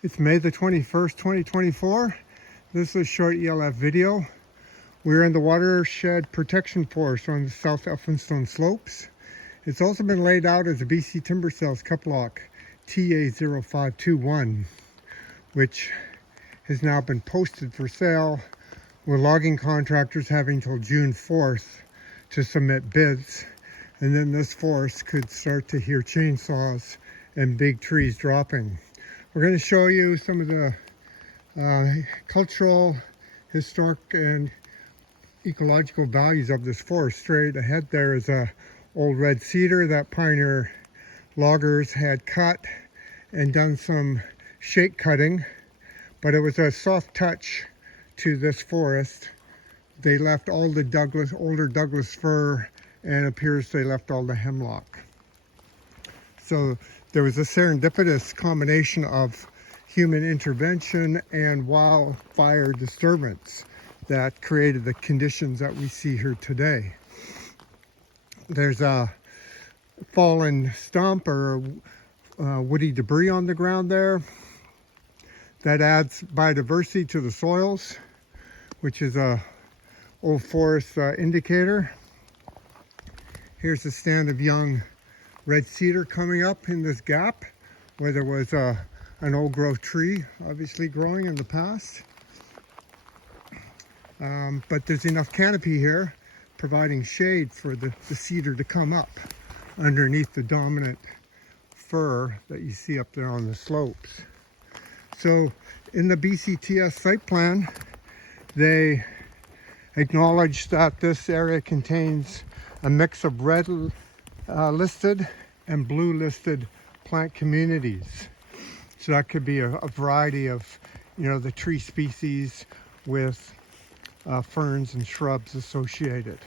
It's May the 21st, 2024. This is a short ELF video. We're in the watershed protection forest on the South Elphinstone slopes. It's also been laid out as a BC Timber Sales Cup Lock TA0521, which has now been posted for sale, with logging contractors having till June 4th to submit bids. And then this forest could start to hear chainsaws and big trees dropping. We're going to show you some of the cultural, historic, and ecological values of this forest. Straight ahead there is a old red cedar that pioneer loggers had cut and done some shake cutting, but it was a soft touch to this forest. They left all the older Douglas fir, and appears they left all the hemlock. So there was a serendipitous combination of human intervention and wildfire disturbance that created the conditions that we see here today. There's a fallen stump or woody debris on the ground there that adds biodiversity to the soils, which is a old forest indicator. Here's a stand of young red cedar coming up in this gap where there was an old growth tree obviously growing in the past. But there's enough canopy here providing shade for the cedar to come up underneath the dominant fir that you see up there on the slopes. So in the BCTS site plan, they acknowledge that this area contains a mix of red listed and blue listed plant communities. So that could be a variety of, the tree species with ferns and shrubs associated.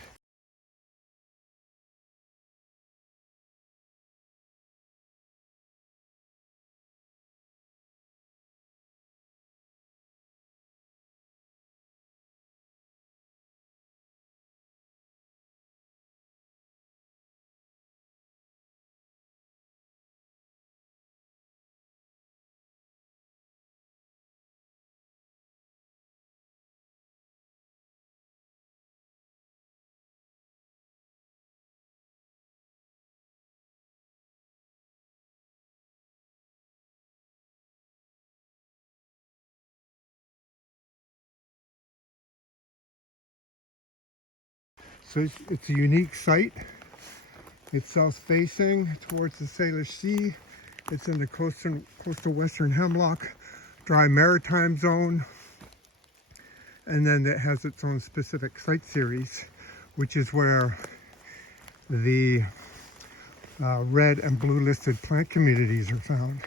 So it's a unique site. It's south-facing towards the Salish Sea. It's in the coastal western hemlock, dry maritime zone. And then it has its own specific site series, which is where the red and blue listed plant communities are found.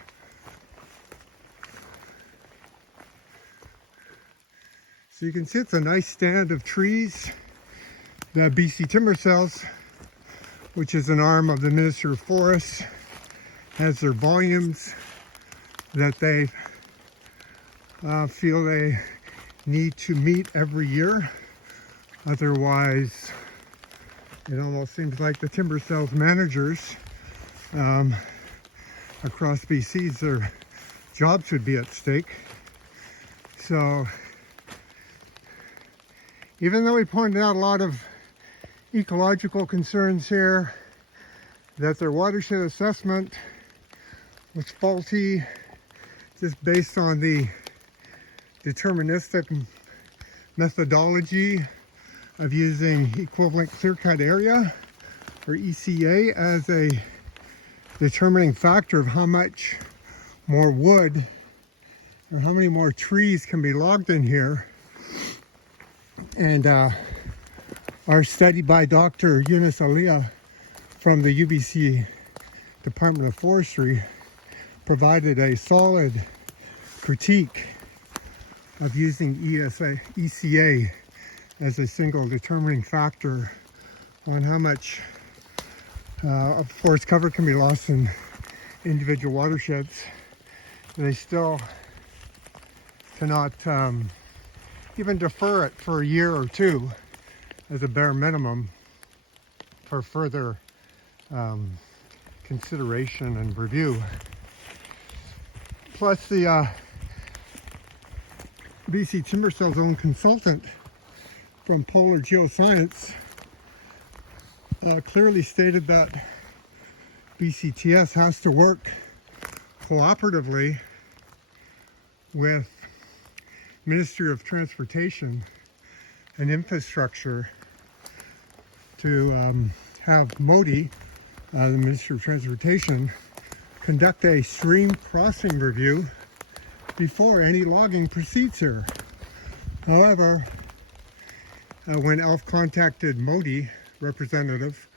So you can see it's a nice stand of trees that BC Timber Sales, which is an arm of the Minister of Forests, has their volumes that they feel they need to meet every year. Otherwise, it almost seems like the timber sales managers across BC, their jobs would be at stake. So even though we pointed out a lot of ecological concerns here, that their watershed assessment was faulty just based on the deterministic methodology of using equivalent clear-cut area, or ECA, as a determining factor of how much more wood or how many more trees can be logged in here. And our study by Dr. Yunus Aliyah from the UBC Department of Forestry provided a solid critique of using ECA as a single determining factor on how much of forest cover can be lost in individual watersheds. They still cannot even defer it for a year or two as a bare minimum for further consideration and review. Plus the BC Timber Cell's own consultant from Polar Geoscience clearly stated that BCTS has to work cooperatively with Ministry of Transportation and Infrastructure to have MODI, the Ministry of Transportation, conduct a stream crossing review before any logging proceeds here. However, when ELF contacted MODI representative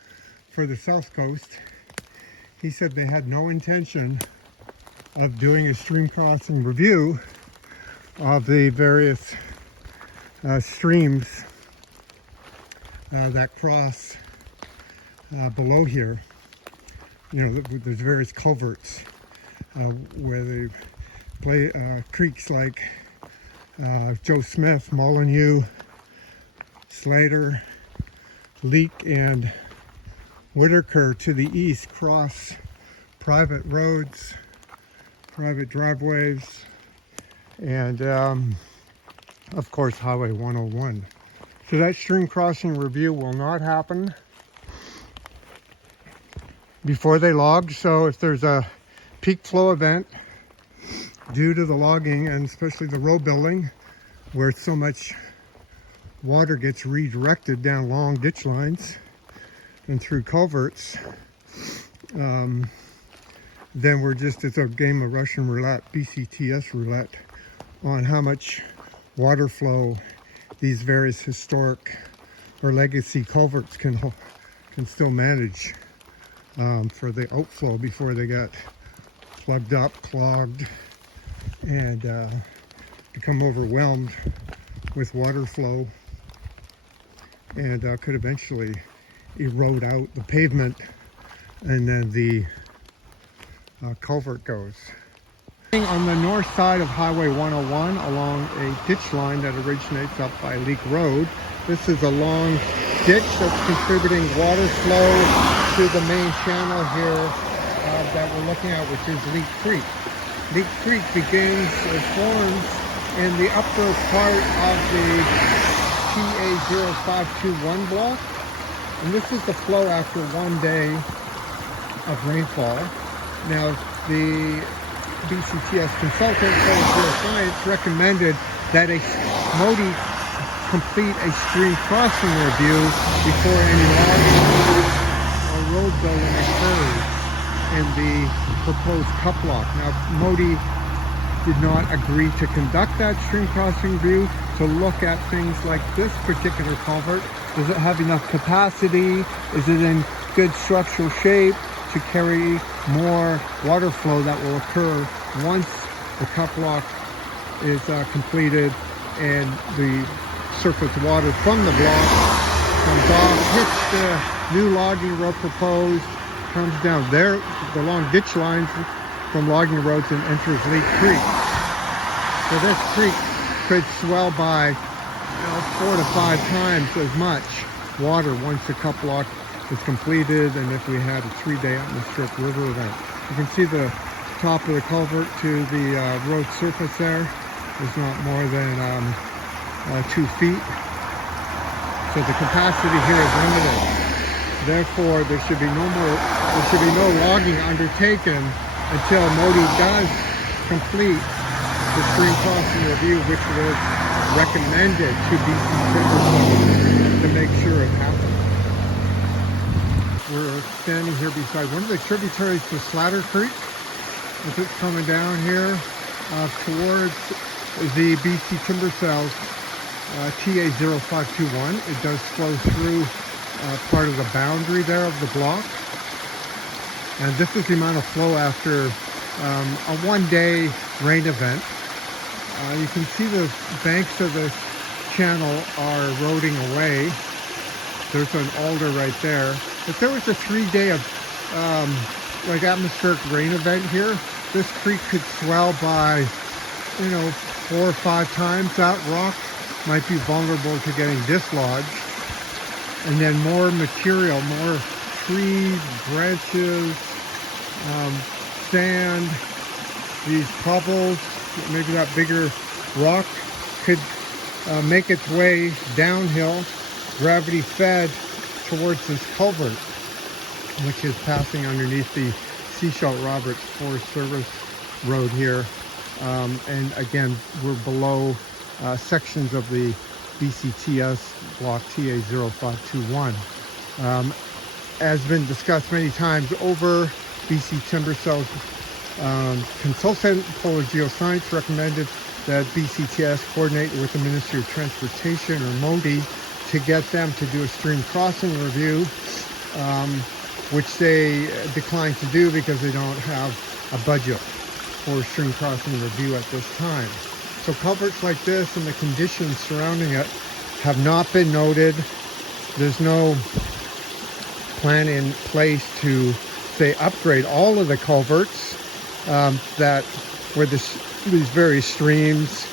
for the South Coast, he said they had no intention of doing a stream crossing review of the various streams that cross below here. You know, there's various culverts where they play creeks like Joe Smith, Molyneux, Slater, Leak, and Whitaker to the east cross private roads, private driveways, and of course Highway 101. So that stream crossing review will not happen before they log. So if there's a peak flow event due to the logging, and especially the road building where so much water gets redirected down long ditch lines and through culverts, then it's a game of Russian roulette, BCTS roulette, on how much water flow these various historic or legacy culverts can still manage for the outflow before they get plugged up, clogged, and become overwhelmed with water flow, and could eventually erode out the pavement, and then the culvert goes. On the north side of Highway 101 along a ditch line that originates up by Leak Road. This is a long ditch that's contributing water flow to the main channel here that we're looking at, which is Leak Creek. Leak Creek begins or forms in the upper part of the TA0521 block, and this is the flow after 1 day of rainfall. Now, the BCTS consultant for geoscience recommended that a MODI complete a stream crossing review before any logging or road building occurs in the proposed cup block. Now, MODI did not agree to conduct that stream crossing review to look at things like this particular culvert. Does it have enough capacity? Is it in good structural shape to carry more water flow that will occur once the cup block is completed and the surface water from the block comes off, hits the new logging road proposed, comes down there, the long ditch lines from logging roads, and enters Leak Creek. So this creek could swell by 4 to 5 times as much water once the cup block is completed, and if we had a 3-day atmospheric river event. You can see the top of the culvert to the road surface there is not more than 2 feet. So the capacity here is limited. Therefore, there should be no logging undertaken until MODI does complete the stream crossing review, which was recommended to BC Timber Cell to make sure it happens. We're standing here beside one of the tributaries to Slater Creek as it's coming down here towards the BC Timber Cell's TA0521. It does flow through part of the boundary there of the block. And this is the amount of flow after a 1-day rain event. You can see the banks of the channel are eroding away. There's an alder right there. If there was a 3-day of like atmospheric rain event here, this creek could swell by 4 or 5 times. That rock might be vulnerable to getting dislodged, and then more material, more trees, branches, sand, these pebbles, maybe that bigger rock could make its way downhill, gravity fed, towards this culvert, which is passing underneath the Seashell Roberts Forest Service Road here. And again, we're below sections of the BCTS block TA0521. As been discussed many times over, BC Timber Cell's consultant Polar Geoscience recommended that BCTS coordinate with the Ministry of Transportation, or MODI, to get them to do a stream crossing review, which they declined to do because they don't have a budget for stream crossing review at this time. So culverts like this and the conditions surrounding it have not been noted. There's no plan in place to, say, upgrade all of the culverts that where these various streams,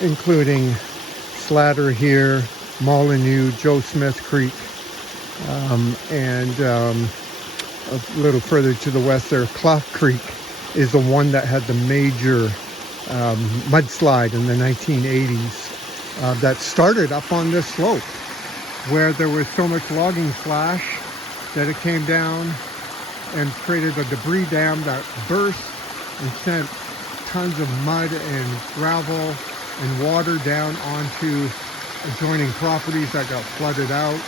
including Slatter here, Molyneux, Joe Smith Creek, and a little further to the west there, Clough Creek is the one that had the major mudslide in the 1980s that started up on this slope, where there was so much logging flash that it came down and created a debris dam that burst and sent tons of mud and gravel and water down onto adjoining properties that got flooded out.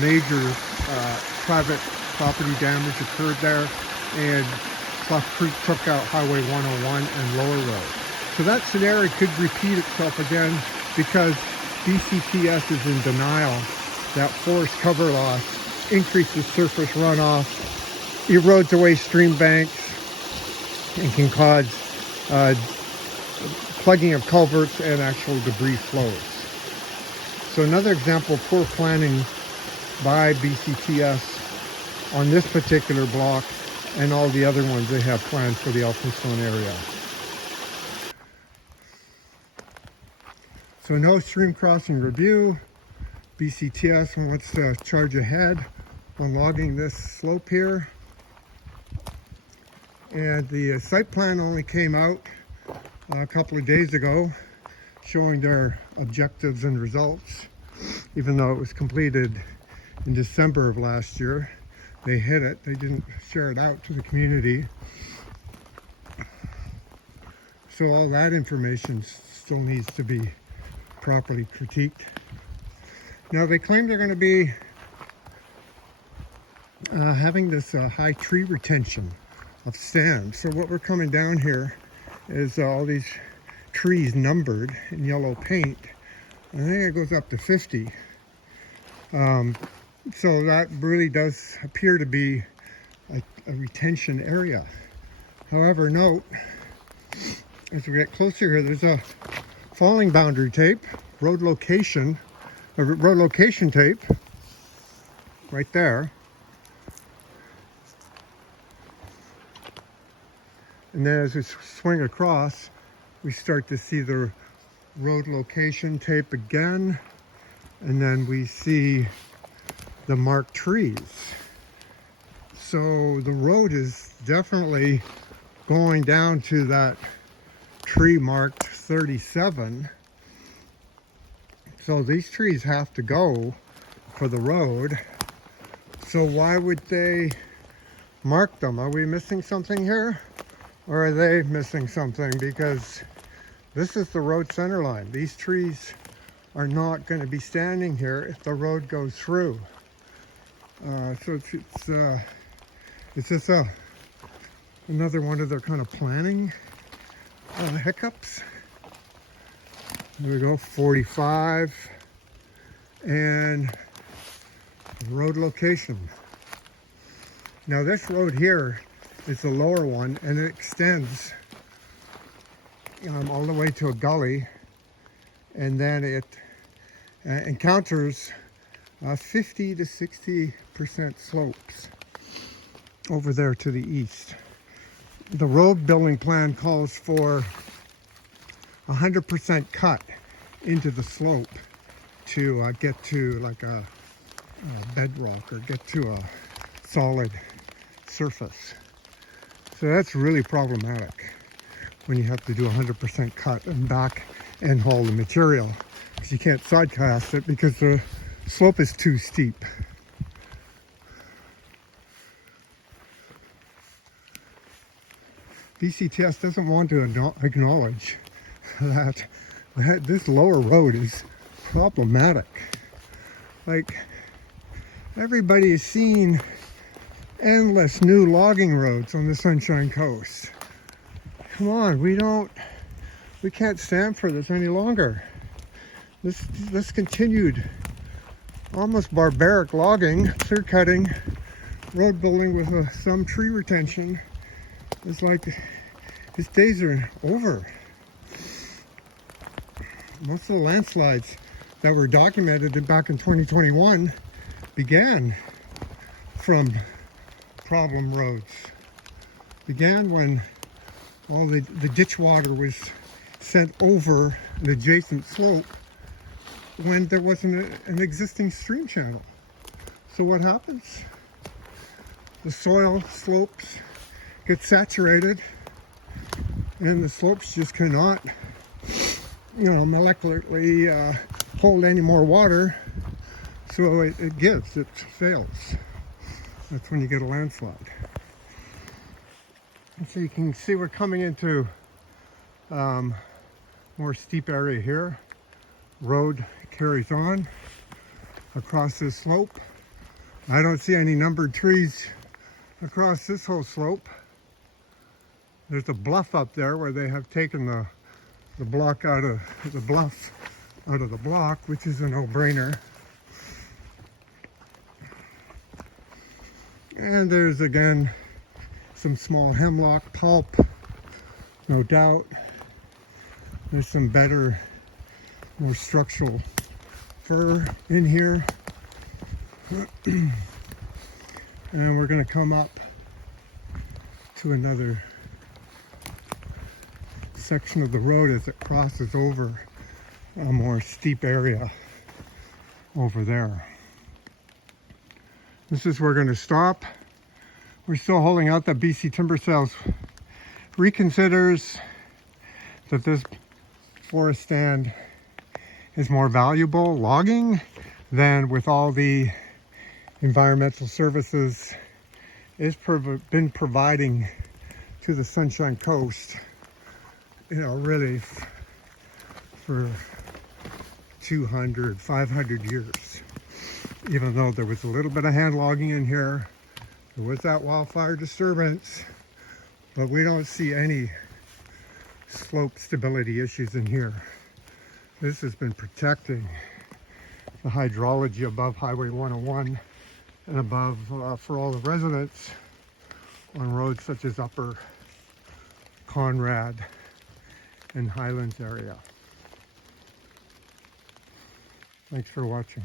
Major private property damage occurred there, and Clough Creek took out Highway 101 and Lower Road. So that scenario could repeat itself again, because BCTS is in denial that forest cover loss increases surface runoff, erodes away stream banks, and can cause plugging of culverts and actual debris flows. So another example of poor planning by BCTS on this particular block and all the other ones they have planned for the Elphinstone area. So no stream crossing review. BCTS wants to charge ahead on logging this slope here. And the site plan only came out a couple of days ago, showing their objectives and results. Even though it was completed in December of last year, they hit it. They didn't share it out to the community. So all that information still needs to be properly critiqued. Now they claim they're going to be having this high tree retention of stand. So what we're coming down here is all these trees numbered in yellow paint. I think it goes up to 50. So that really does appear to be a retention area. However, note, as we get closer here, there's a falling boundary tape, road location tape right there. And then as we swing across, we start to see the road location tape again, and then we see the marked trees. So the road is definitely going down to that tree marked 37. So these trees have to go for the road. So why would they mark them? Are we missing something here? Or are they missing something? Because this is the road center line. These trees are not going to be standing here if the road goes through. So it's just another one of their kind of planning hiccups. Here we go, 45, and road location. Now this road here is the lower one, and it extends all the way to a gully, and then it encounters 50 to 60% slopes over there to the east. The road building plan calls for 100% cut into the slope to get to like a bedrock, or get to a solid surface. So that's really problematic when you have to do 100% cut and back and haul the material, because you can't sidecast it because the slope is too steep. BCTS doesn't want to acknowledge that this lower road is problematic. Like, everybody has seen endless new logging roads on the Sunshine Coast. Come on, we can't stand for this any longer. This continued almost barbaric logging, clear cutting, road building with some tree retention. It's like his days are over. Most of the landslides that were documented back in 2021 began from problem roads. Began when all the ditch water was sent over an adjacent slope when there wasn't an existing stream channel. So what happens? The soil slopes get saturated and the slopes just cannot, molecularly hold any more water. So it fails. That's when you get a landslide. And so you can see we're coming into more steep area here. Road carries on across this slope. I don't see any numbered trees across this whole slope. There's a bluff up there where they have taken the block out of the bluff out of the block, which is a no-brainer. And there's again some small hemlock pulp, no doubt. There's some better, more structural fir in here. And we're going to come up to another section of the road as it crosses over a more steep area over there. This is where we're going to stop. We're still holding out that BC Timber Sales reconsiders that this forest stand is more valuable logging than with all the environmental services it's been providing to the Sunshine Coast, really for 200, 500 years. Even though there was a little bit of hand logging in here, there was that wildfire disturbance, but we don't see any slope stability issues in here. This has been protecting the hydrology above Highway 101 and above for all the residents on roads such as Upper Conrad and Highlands area. Thanks for watching.